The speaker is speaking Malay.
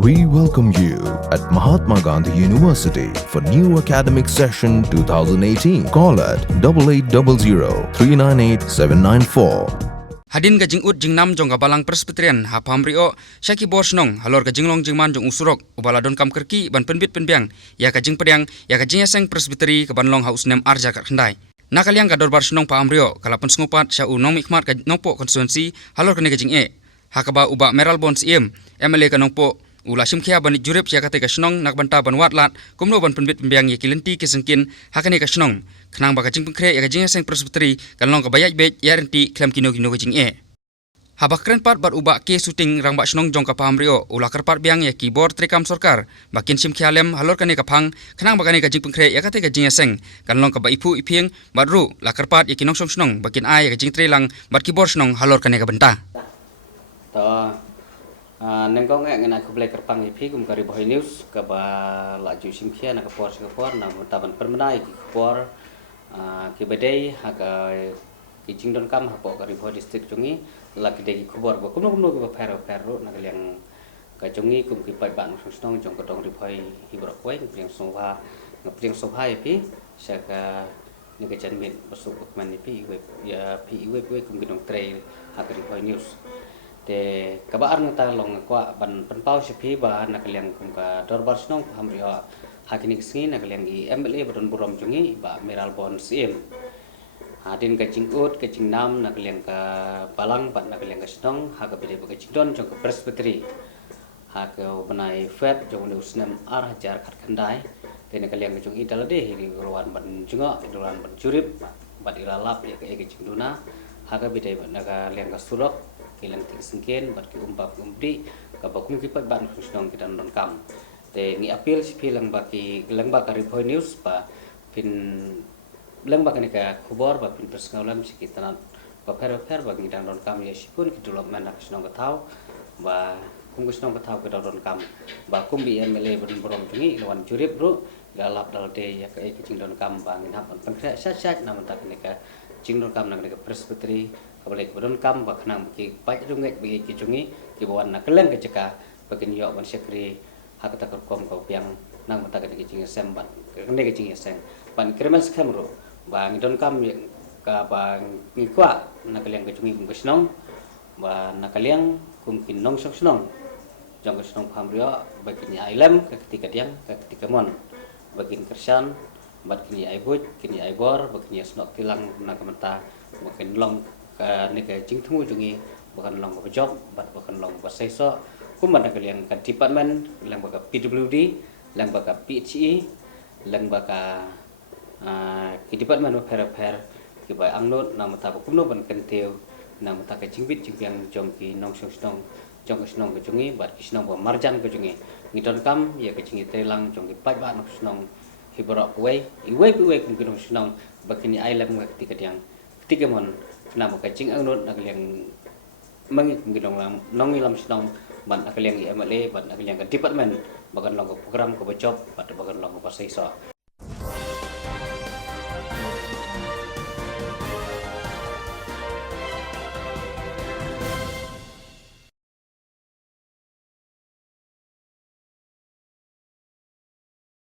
We welcome you at Mahatma Gandhi University for new academic session 2018. Call at 8800 398 794. Hadin gajing ut jing nam jong gabalang presbyterian hapam rio syaki borsnong halor gajing long jing man jong usurok ubaladon kam kerki ban penbit penbiang ya gajing pedang ya gajing yaseng presbyteri ke ban long haus nem arja kat khandai nakaliang gador barsnong pa amrio kalapun sngopat sya unong mikmat ka nongpo konstituensi halor kene gajing hakaba uba meral bons MLA ka nongpo ula simkhia ban jurip sya kate ka snong nak banta ban watlat kumno ban penbit penbiang ye kilenti kesengkin hakane ka snong khnang ba gajing pengkre ya gajing yaseng presbyteri kalong ka bayaj bet ya renti klam kino gajing habak keren pat bat ubak ke shooting rang bak snong jong ka paham rio ulah kerpat biang ya keyboard trekam sorkar bakin sim khialem halor kane ka phang khnang bakane ka jing pengkre ya kate ka jing yaseng kanlong ka ba ipu ipieng badru la kerpat ya kinong song snong bakin ai ka jing trelang bat keyboard snong halor kane ka benta to nengkong ngena ku blek kerpang ipi kum kari boy news ka ba la ju sim khia na ka por singapore na taban permenai ki por ki bedai ha ka ki jingdon kam ha po kari boy district jungi la ki de ki khobor ba kumno ki ba phero na ka liang ka jungi kum ki pai ban snong jong ka dong ri boy hi bro koi priang sova ngapriang sova ipi sa ka ni ka janmit basuk man ipi ya pi kum ki dong tre ha kari boy news te kabar ngata long kwa ban penpau sipi ba nak liang kum ka dorbar snong paham rio hakini kesini nak liang i MLA badon burom jungi ba meral bon sim hadin ka jingut ka jingnam nak liang ka balang bat nak liang ka snong ha ka bede ka jingdon jong ka presbyteri ha ka banai fet jong ne usnam ar hajar khat khandai te nak liang ka jong i dalade hi ruan ban junga ruan ban jurip bat ilalap ya ka jingduna ha ka bede nak liang ka surok kilang ting sengken bat ki umbap umbdi ka bakum ki pat ban snong kita non kam te ngi apil si pilang baki lang ba ka report news pa pin lang ba ka khubor ba pin persngalam si kita na ba per ba ngi dan non kam ya sipun ki development nak snong ka thau ba kum ki snong ka thau ka don kam ba kum bi MLA ban borom jungi lawan jurip bro galap dal de ya ka ki don kam ba ngi hap pan kra sat na mata ka jingdon kam nak ka presbyteri kabalek badon kam ba khnang ki pai rungek bi ki jungi ki bawan na keleng ke jeka bakin yo ban sekri hakata kom ko piang nang mata ke jing semban ke ke jing seng pan kremen skamro ba ngidon kam ka ba ngikwa na keleng ke jungi kum kesnong ba na keleng kum kin nong sok snong jong kesnong pham rio bakin ya ilem ke ketika diang ke ketika mon bakin kersan bat kini aibut kini aibor bakin ya snok tilang na kamata bakin long ni ka jing thumu jungi bukan long ba job bukan long ba saiso kum mana kalian ka department lang ba ka PWD lang ba ka PHE lang ba ka ki department of per ki ba angnot na mata ba kumno ban kenteu na mata ka jingbit jingpiang jong ki nong snong jong snong ka jungi ba ki snong ba marjan ka jungi ngidon kam ya ka jingi telang jong ki pai ba nong snong hiborok we iwe kum ki nong snong ba kini island ka tikadiang tigamon na mo kaching ang not nagliang mangi gilong lang nong ilam sinong ban nakaliang MLA ban nakaliang department bagan long program ko ba job bat bagan long ko pa sa